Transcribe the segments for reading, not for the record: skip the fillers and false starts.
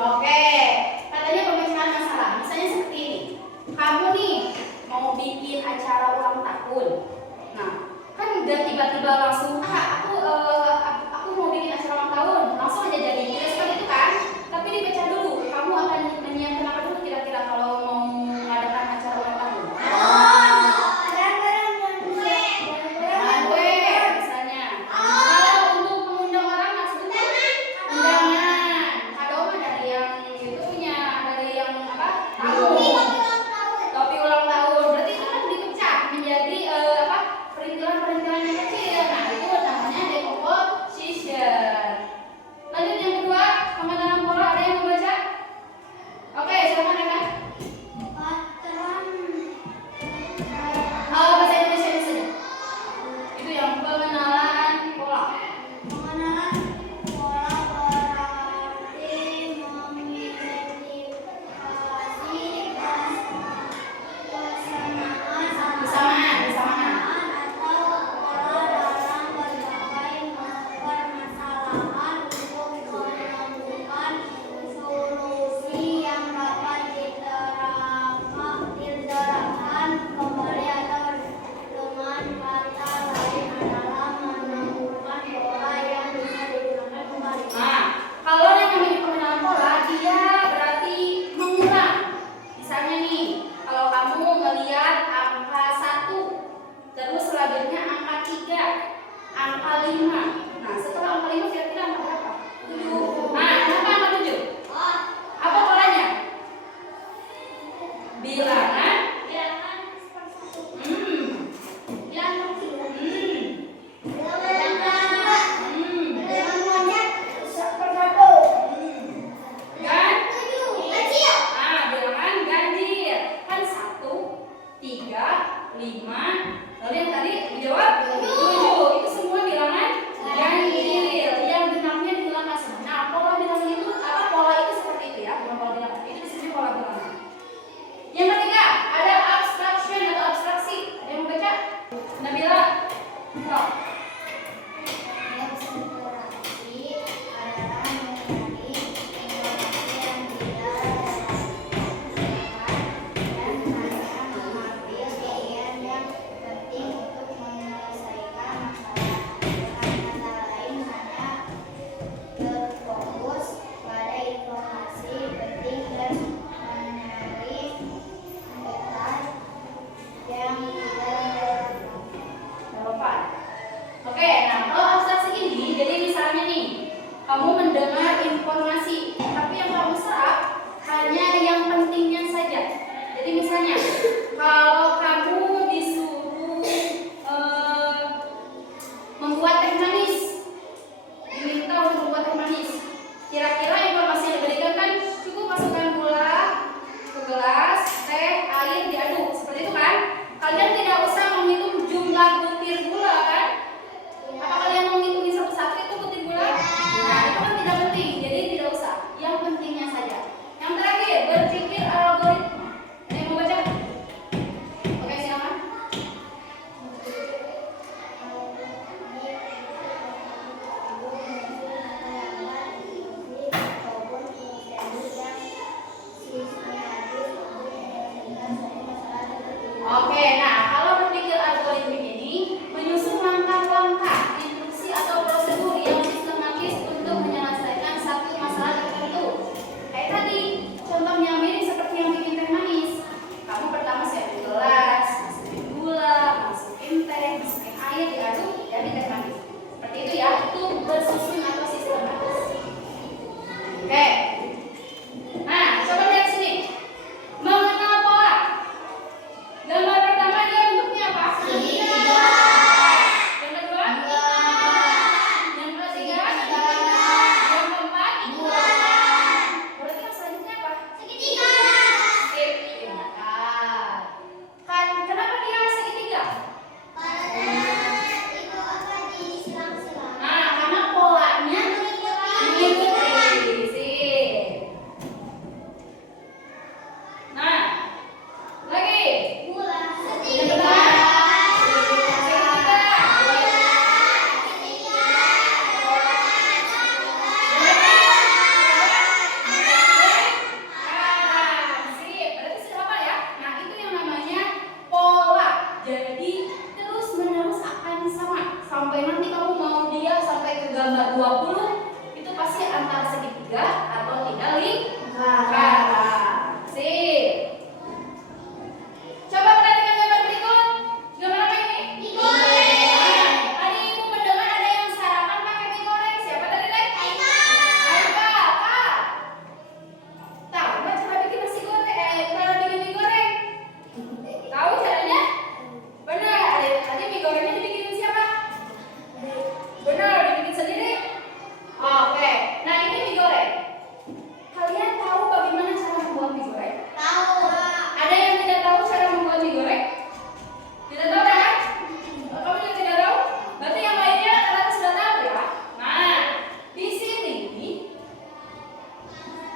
Oke, katanya pemecahan masalah. Misalnya seperti ini. Kamu nih mau bikin acara ulang tahun. Nah, kan udah tiba-tiba langsung aku mau bikin acara ulang tahun, langsung aja jadi tidak seperti itu kan? Tapi dipecah dulu. Kamu akan menyiapkan apa dulu kira-kira kalau mau mengadakan acara ulang tahun? Kue misalnya. Kalau untuk mengundang orang maksudnya undangan. Kado mah dari yang itu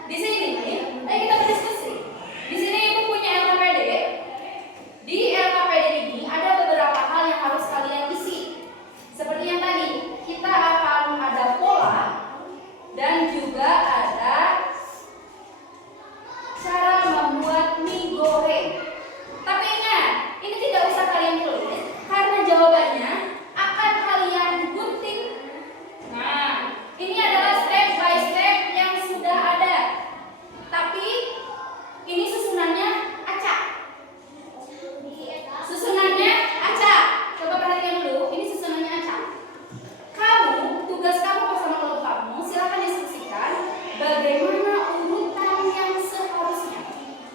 Di sini, ayo kita berdiskusi. Di sini Ibu punya LKPD. Di LKPD ini ada beberapa hal yang harus kalian isi. Seperti yang tadi, kita akan ada pola dan juga ada cara membuat mie goreng. Tapi ingat, ini tidak usah kalian tulis karena jawabannya akan kalian gunting. Nah, ini adalah step by step yang sudah ada. Tapi ini susunannya acak. Susunannya acak. Coba perhatikan dulu, ini susunannya acak. Kamu, tugas kamu bersama kelompok kamu, silakan diskusikan bagaimana urutan yang seharusnya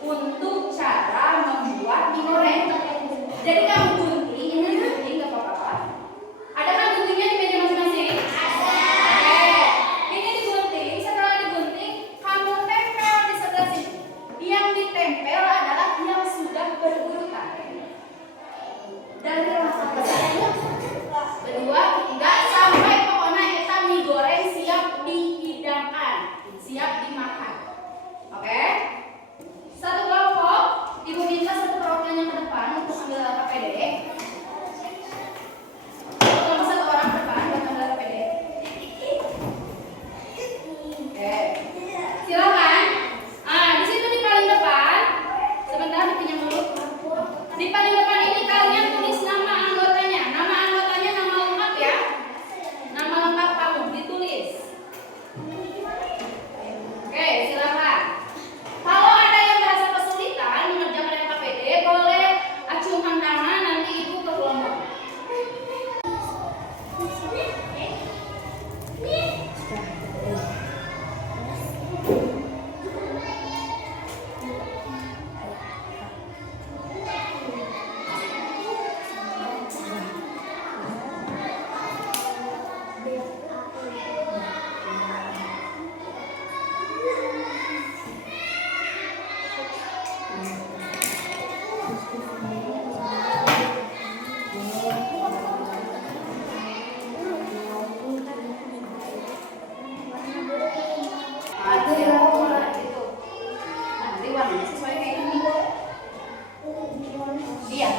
untuk cara membuat mie goreng. Jadi kamu gunting, ini gunting gak apa-apa. Ada kan guntingnya di meja masing-masing? Ada. Ini digunting, setelah digunting, kamu tempel di sebelah sini. Yang ditempel adalah yang sudah berurutan. Dari satu, kedua, ketiga, sampai pokoknya eta mie goreng siap dihidangkan, siap dimakan. Oke? Satu kelompok, Ibu minta satu perwakilan yang ke depan untuk ambil LKPD. Tolong satu orang ke depan untuk ambil LKPD. Oke. Silakan. Di situ di paling depan. Sebentar dipinjam dulu. Di paling depan ini kalian tulis nama anggotanya. Nama anggotanya nama lengkap ya. Nama lengkap kamu ditulis. Oke, silakan. Kalau ada yang merasa kesulitan mengerjakan LKPD, boleh acungkan tangan, nanti Ibu ke kelompok. Nanti warnanya sesuai kayak ini. Iya.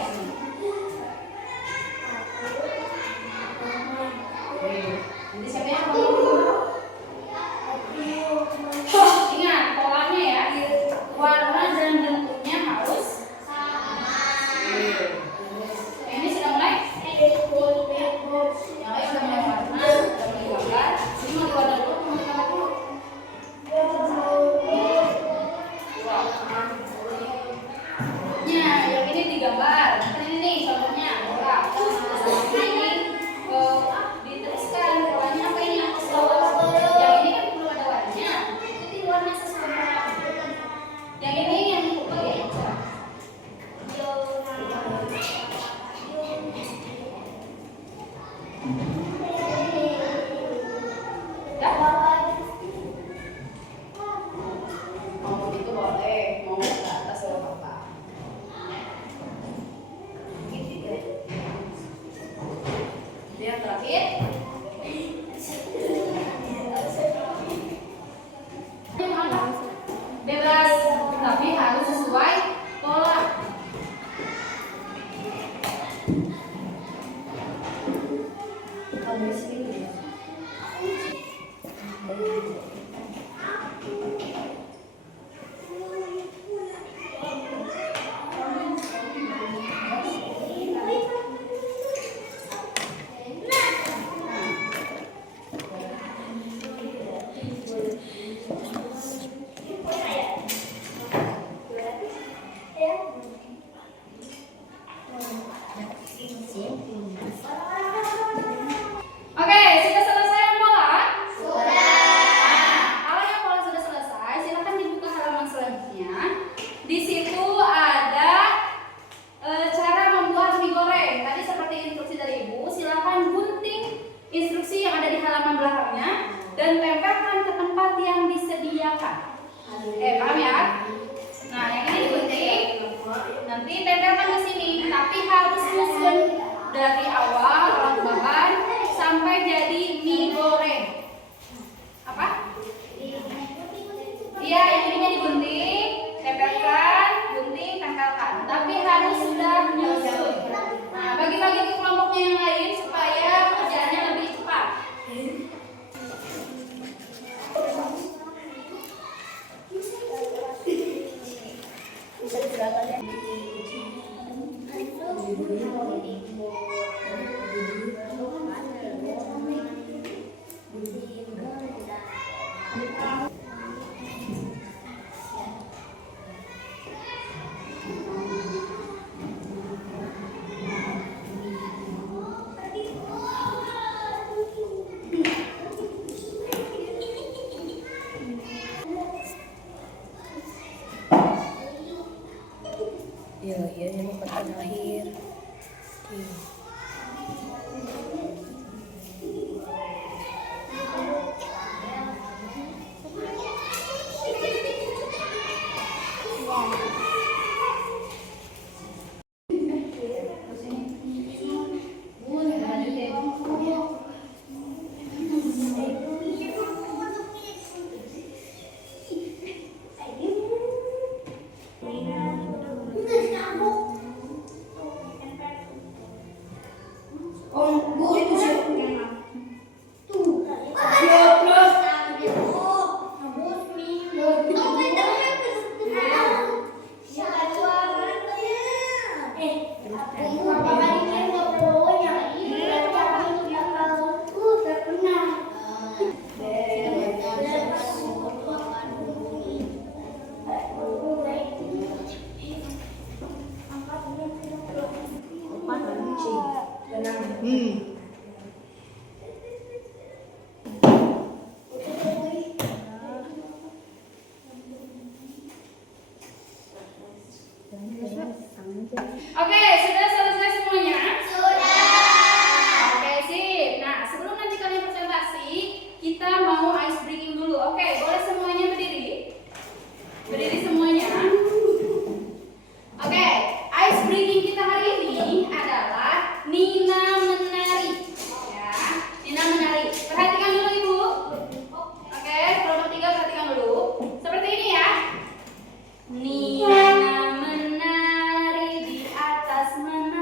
Nanti siapa yang ngomong? Ingat polanya ya. Warna dan bentuknya harus sama. Ini sudah mulai? Yang lain sudah mulai warna, sudah mulai gambar. Ini mau diwarna dulu, mau digambar dulu. Yang ini digambar. Kan ini nih contohnya bola. Ini diteruskan warnanya apa ini? Yang ini kan belum ada warnanya. Ikuti warna sesuai. Yang ini yang bagian cerah. Mau itu boleh, mau ke atas atau apa? Yang terakhir, bebas, tapi harus sesuai pola. Oke, sudah selesai yang pola? Sudah. Kalau yang pola sudah selesai, silakan dibuka halaman selanjutnya. Di situ ada cara membuat mie goreng. Tadi seperti instruksi dari Ibu, silakan gunting instruksi yang ada di halaman belakangnya dan tempelkan ke tempat yang disediakan. Paham ya? Nah, yang ini digunting, nanti tempelkan ke sini, tapi harus susun dari awal alat bahan sampai jadi mie goreng. Apa? Iya, Iya, yang ininya digunting, tempelkan, gunting, tempelkan. Tapi harus sudah menyusut. Nah, bagi-bagi ke kelompoknya yang lain supaya kerjaannya lebih cepat. Bisa diserahkan ya. Iya, ini mau pertanyaan akhir. Iya. Oke, sudah selesai semuanya? Sudah. Oke, sip. Nah, sebelum nanti kalian presentasi, kita mau ice breaking dulu. Oke, boleh semuanya berdiri? Berdiri semuanya. Oke, ice breaking kita hari ini adalah Nina menari. Ya, Nina menari. Perhatikan dulu Ibu. Oke, kelompok 3 perhatikan dulu. Seperti ini ya. Nina menari di atas menara.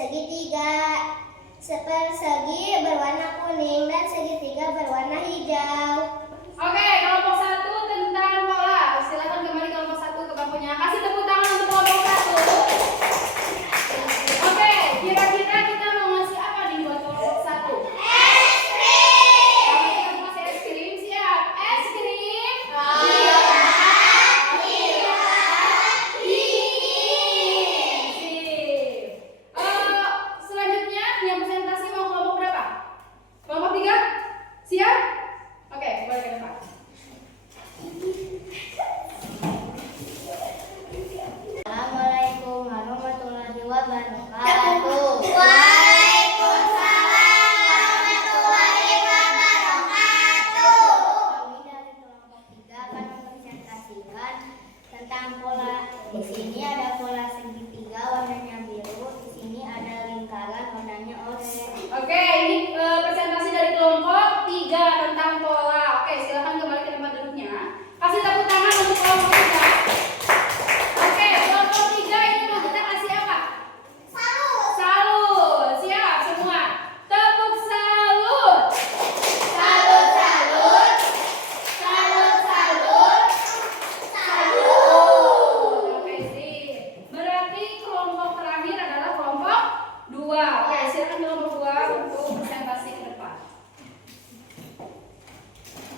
segitiga. Sepersegi berwarna kuning dan segitiga berwarna hijau. Oke, kelompok 1 tentang pola. Silakan kembali kelompok 1 ke bangkunya. Kasih tepuk tangan untuk kelompok 1. Oke, kira-kira kita mau ngasih apa nih buat kelompok 1? Es krim. Kalau kita mau ngasih es krim, siap? Es krim. Selanjutnya yang presentasi mau kelompok berapa? Kelompok 3? Siap? Oke, boleh ke depan. Assalamualaikum warahmatullahi wabarakatuh. Waalaikumsalam warahmatullahi wabarakatuh. Kami dari kelompok 3 akan mempresentasikan tentang pola. Di sini ada pola segitiga warnanya biru, di sini ada lingkaran warnanya oranye. Oke, ini presentasi dari kelompok 3 tentang pola. Oke, silakan kembali ke tempat duduknya. Kasih tepuk tangan untuk kelompok 3. Oke, kelompok 3 ini mau kita kasih apa? Salut. Salut. Siap semua. Tepuk salut. Salut, salut. Salut, salut. Salut. Oke, sip. Berarti kelompok terakhir adalah kelompok 2. Oke, silakan kelompok 2 untuk presentasi ke depan.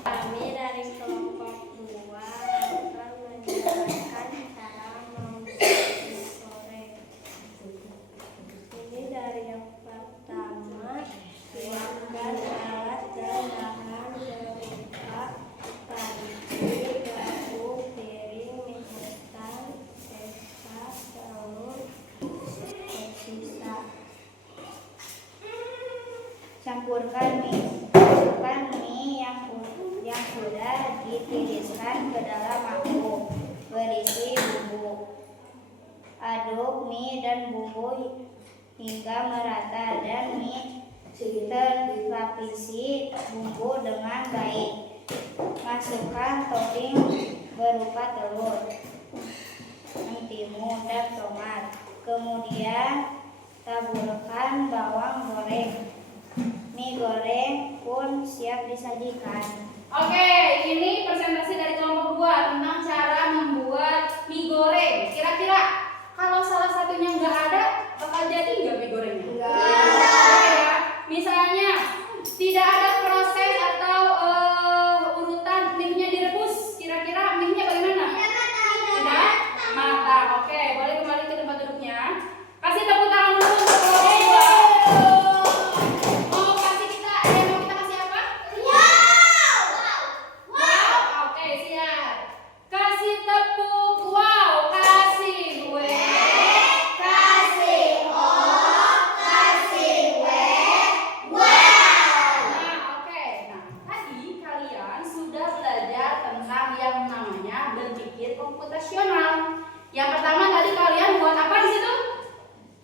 Kami dari kelompok 2 akan menjelaskan cara membuat sore. Ini dari yang pertama, siapkan alat dan bahan berupa panci, garpu, piring, mie instan, kecap, telur, sisa. Campurkan mie. Masukkan mie yang sudah ditiriskan ke dalam mangkuk berisi bumbu. Aduk mie dan bumbu hingga merata dan mie terlapisi bumbu dengan baik. Masukkan topping berupa telur, mentimun, dan tomat. Kemudian taburkan bawang goreng. Mie goreng pun siap disajikan. Oke, ini presentasi dari kelompok 2 tentang cara membuat mie goreng. Kira-kira kalau salah satunya nggak ada, bakal jadi nggak mie gorengnya? Nggak. Oke ya. Misalnya tidak ada proses atau urutan mie-nya direbus. Kira-kira mie-nya bagaimana? Tidak matang. Oke, boleh kembali ke tempat duduknya. Kasih tepuk tangan dulu untuk kelompok 2. Mau kita kasih apa? Wow, oke siap. Kasih tepuk wow, kasih W, Kasih O, kasih W, wow. Nah, oke. Nah, tadi kalian sudah belajar tentang yang namanya berpikir komputasional. Yang pertama tadi kalian buat apa di situ?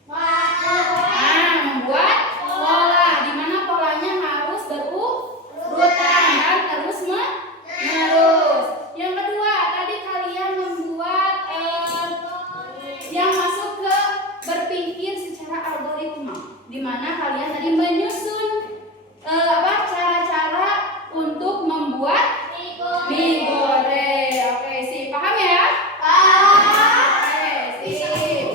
Nah, membuat pola, di mana polanya harus berurutan dan terus menerus. Yang kedua, tadi kalian membuat yang masuk ke berpikir secara algoritma, di mana kalian tadi menyusun cara-cara untuk membuat mie goreng. Oke, sip. Paham ya? Oke, sip.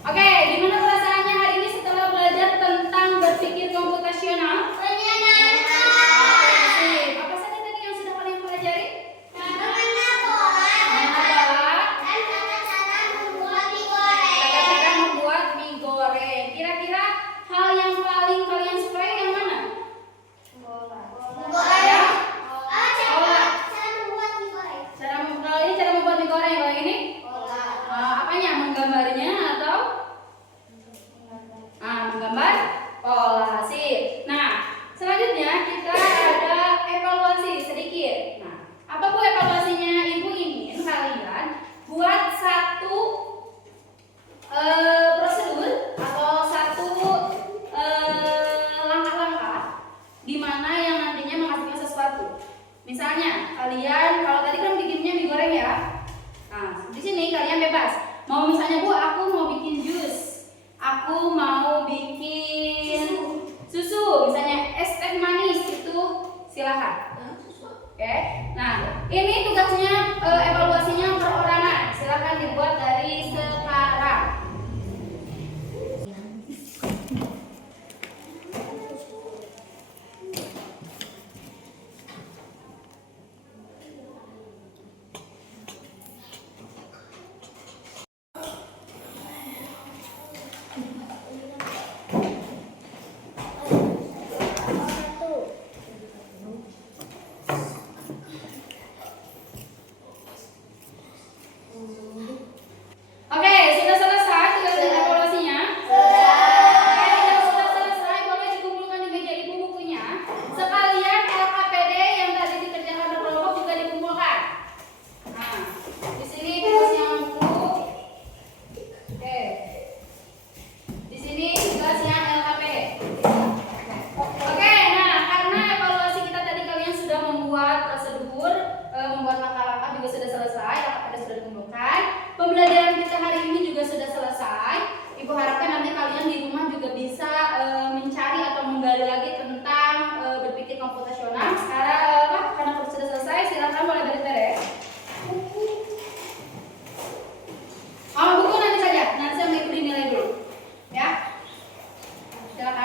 Oke, gimana perasaannya hari ini setelah belajar tentang berpikir komputasional? Menyenangkan. Oke, sip. Apa saja tadi yang sudah kalian pelajari? Mengenal pola. Mengenal pola. Dan tata cara membuat mie goreng. Tata cara membuat mie goreng. Kira-kira hal yang paling kalian sukai yang mana?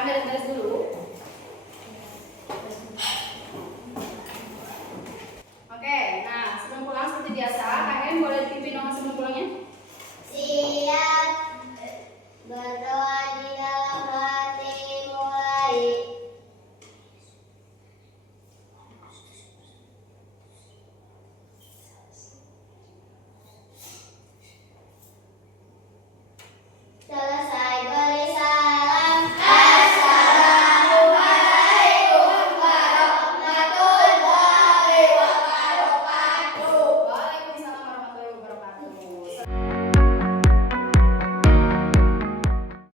beres-beres dulu.